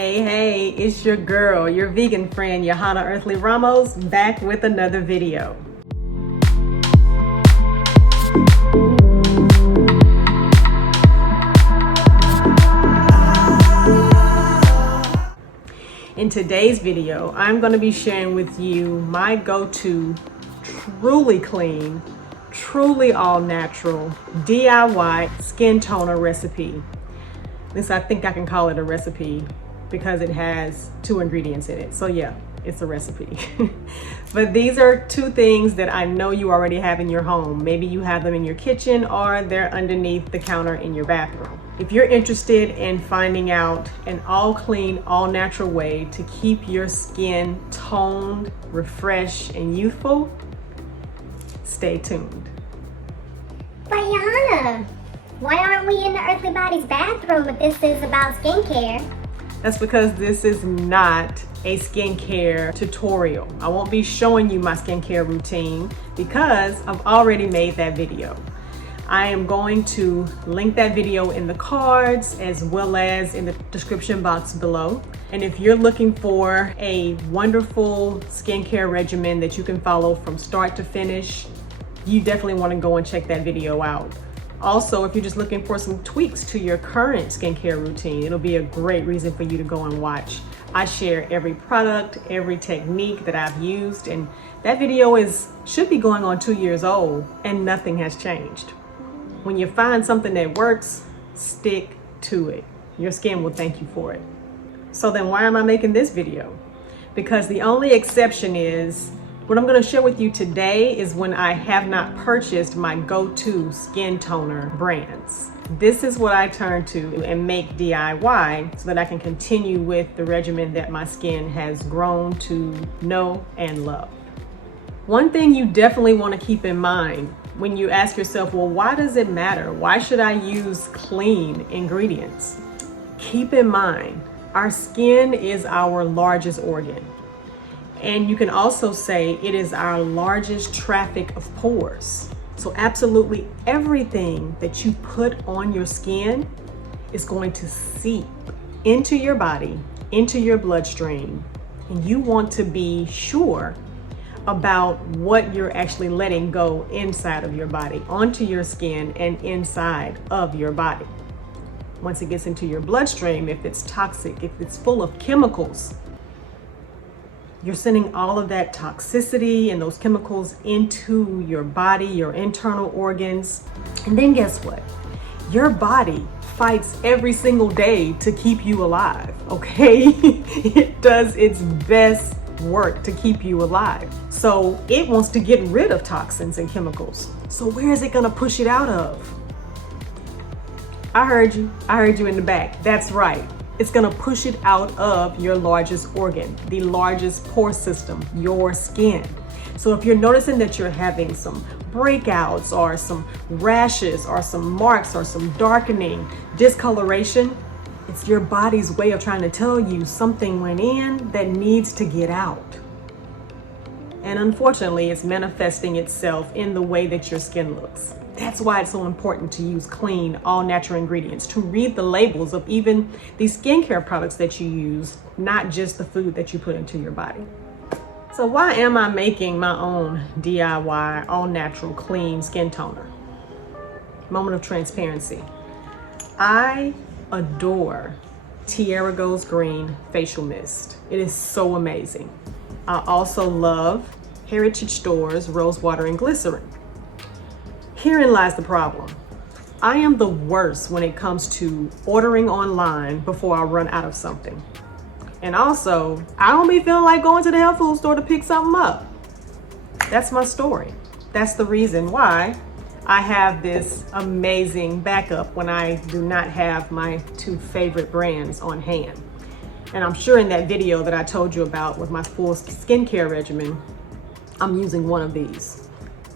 Hey, it's your girl, your vegan friend, Johanna Earthly Ramos, back with another video. In today's video, I'm going to be sharing with you my go-to truly clean, truly all natural DIY skin toner recipe. At least I think I can call it a recipe because it has 2 ingredients in it. So yeah, it's a recipe. But these are 2 things that I know you already have in your home. Maybe you have them in your kitchen or they're underneath the counter in your bathroom. If you're interested in finding out an all clean, all natural way to keep your skin toned, refreshed, and youthful, stay tuned. But Johanna, why aren't we in the Earthly Body's bathroom if this is about skincare? That's because this is not a skincare tutorial. I won't be showing you my skincare routine because I've already made that video. I am going to link that video in the cards as well as in the description box below. And if you're looking for a wonderful skincare regimen that you can follow from start to finish, you definitely want to go and check that video out. Also, if you're just looking for some tweaks to your current skincare routine, it'll be a great reason for you to go and watch. I share every product, every technique that I've used, and that video should be going on 2 years old and nothing has changed. When you find something that works, stick to it. Your skin will thank you for it. So then why am I making this video? Because the only exception is what I'm going to share with you today is when I have not purchased my go-to skin toner brands. This is what I turn to and make DIY so that I can continue with the regimen that my skin has grown to know and love. One thing you definitely want to keep in mind when you ask yourself, well, why does it matter? Why should I use clean ingredients? Keep in mind, our skin is our largest organ. And you can also say it is our largest traffic of pores. So absolutely everything that you put on your skin is going to seep into your body, into your bloodstream. And you want to be sure about what you're actually letting go inside of your body, onto your skin and inside of your body. Once it gets into your bloodstream, if it's toxic, if it's full of chemicals, you're sending all of that toxicity and those chemicals into your body, your internal organs. And then guess what? Your body fights every single day to keep you alive, okay? It does its best work to keep you alive. So it wants to get rid of toxins and chemicals. So where is it gonna push it out of? I heard you in the back. That's right. It's gonna push it out of your largest organ, the largest pore system, your skin. So if you're noticing that you're having some breakouts or some rashes or some marks or some darkening, discoloration, it's your body's way of trying to tell you something went in that needs to get out. And unfortunately, it's manifesting itself in the way that your skin looks. That's why it's so important to use clean, all natural ingredients, to read the labels of even these skincare products that you use, not just the food that you put into your body. So why am I making my own DIY, all natural, clean skin toner? Moment of transparency. I adore Tiara Goes Green Facial Mist. It is so amazing. I also love Heritage Stores Rose Water and Glycerin. Herein lies the problem. I am the worst when it comes to ordering online before I run out of something. And also, I don't be feeling like going to the health food store to pick something up. That's my story. That's the reason why I have this amazing backup when I do not have my 2 favorite brands on hand. And I'm sure in that video that I told you about with my full skincare regimen, I'm using one of these.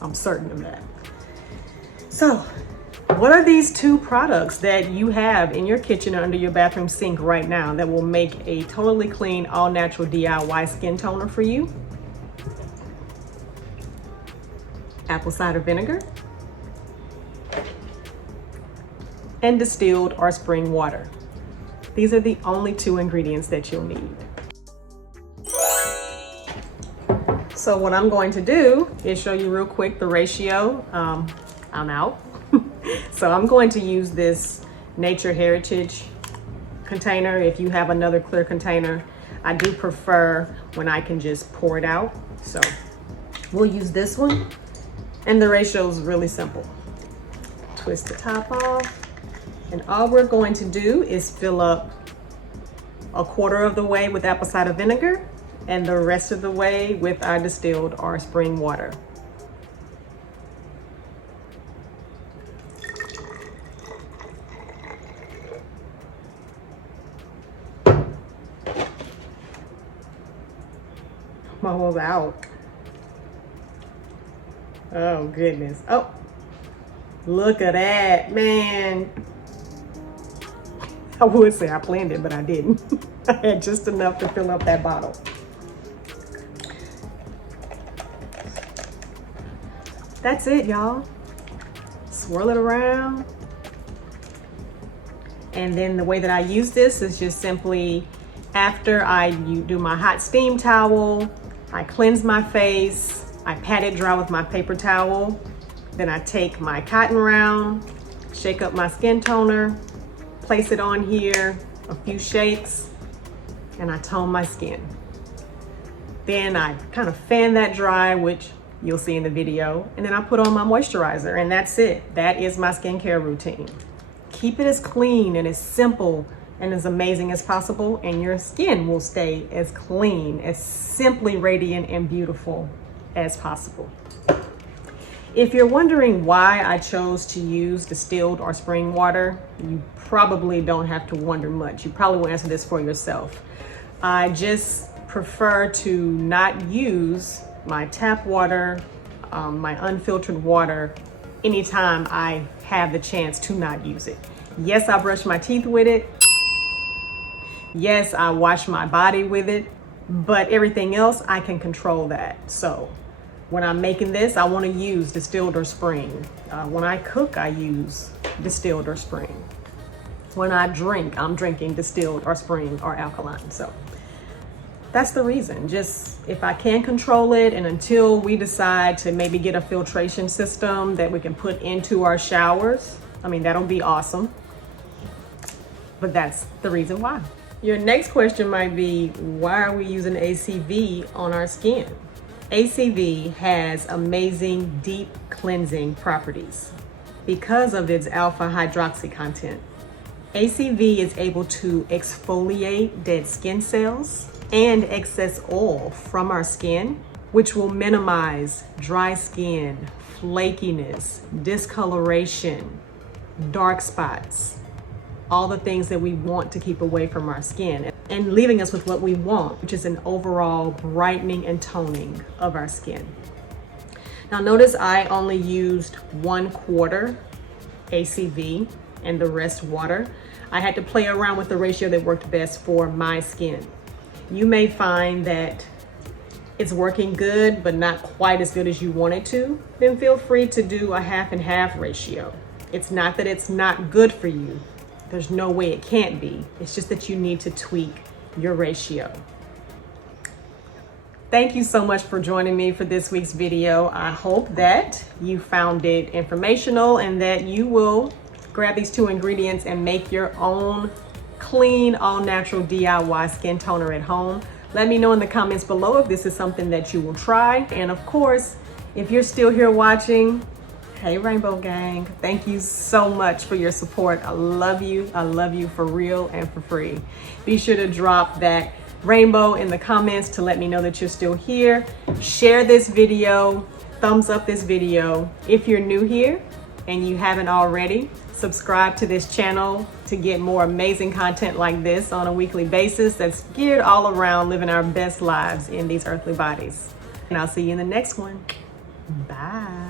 I'm certain of that. So, what are these 2 products that you have in your kitchen or under your bathroom sink right now that will make a totally clean, all natural DIY skin toner for you? Apple cider vinegar and distilled or spring water. These are the only 2 ingredients that you'll need. So what I'm going to do is show you real quick the ratio. I'm out. So I'm going to use this Nature Heritage container. If you have another clear container, I do prefer when I can just pour it out. So we'll use this one. And the ratio is really simple. Twist the top off. And all we're going to do is fill up 1/4 of the way with apple cider vinegar and the rest of the way with our distilled or spring water. I'm almost out. Oh goodness. Oh, look at that, man. I would say I planned it, but I didn't. I had just enough to fill up that bottle. That's it, y'all. Swirl it around. And then the way that I use this is just simply after I do my hot steam towel, I cleanse my face, I pat it dry with my paper towel. Then I take my cotton round, shake up my skin toner, place it on here, a few shakes, and I tone my skin. Then I kind of fan that dry, which you'll see in the video, and then I put on my moisturizer, and that's it. That is my skincare routine. Keep it as clean and as simple and as amazing as possible, and your skin will stay as clean, as simply radiant and beautiful as possible. If you're wondering why I chose to use distilled or spring water, you probably don't have to wonder much. You probably will answer this for yourself. I just prefer to not use my tap water, my unfiltered water, anytime I have the chance to not use it. Yes, I brush my teeth with it. Yes, I wash my body with it, but everything else, I can control that. So when I'm making this, I want to use distilled or spring. When I cook, I use distilled or spring. When I drink, I'm drinking distilled or spring or alkaline. So that's the reason. Just if I can control it, and until we decide to maybe get a filtration system that we can put into our showers, I mean, that'll be awesome. But that's the reason why. Your next question might be, why are we using ACV on our skin? ACV has amazing deep cleansing properties because of its alpha hydroxy content. ACV is able to exfoliate dead skin cells and excess oil from our skin, which will minimize dry skin, flakiness, discoloration, dark spots, all the things that we want to keep away from our skin, and leaving us with what we want, which is an overall brightening and toning of our skin. Now notice I only used 1/4 ACV and the rest water. I had to play around with the ratio that worked best for my skin. You may find that it's working good, but not quite as good as you want it to, then feel free to do a 1/2 and 1/2 ratio. It's not that it's not good for you. There's no way it can't be. It's just that you need to tweak your ratio. Thank you so much for joining me for this week's video. I hope that you found it informational and that you will grab these 2 ingredients and make your own clean, all-natural DIY skin toner at home. Let me know in the comments below if this is something that you will try. And of course, if you're still here watching, hey Rainbow Gang, thank you so much for your support. I love you for real and for free. Be sure to drop that rainbow in the comments to let me know that you're still here. Share this video, thumbs up this video. If you're new here and you haven't already, subscribe to this channel to get more amazing content like this on a weekly basis that's geared all around living our best lives in these earthly bodies. And I'll see you in the next one. Bye.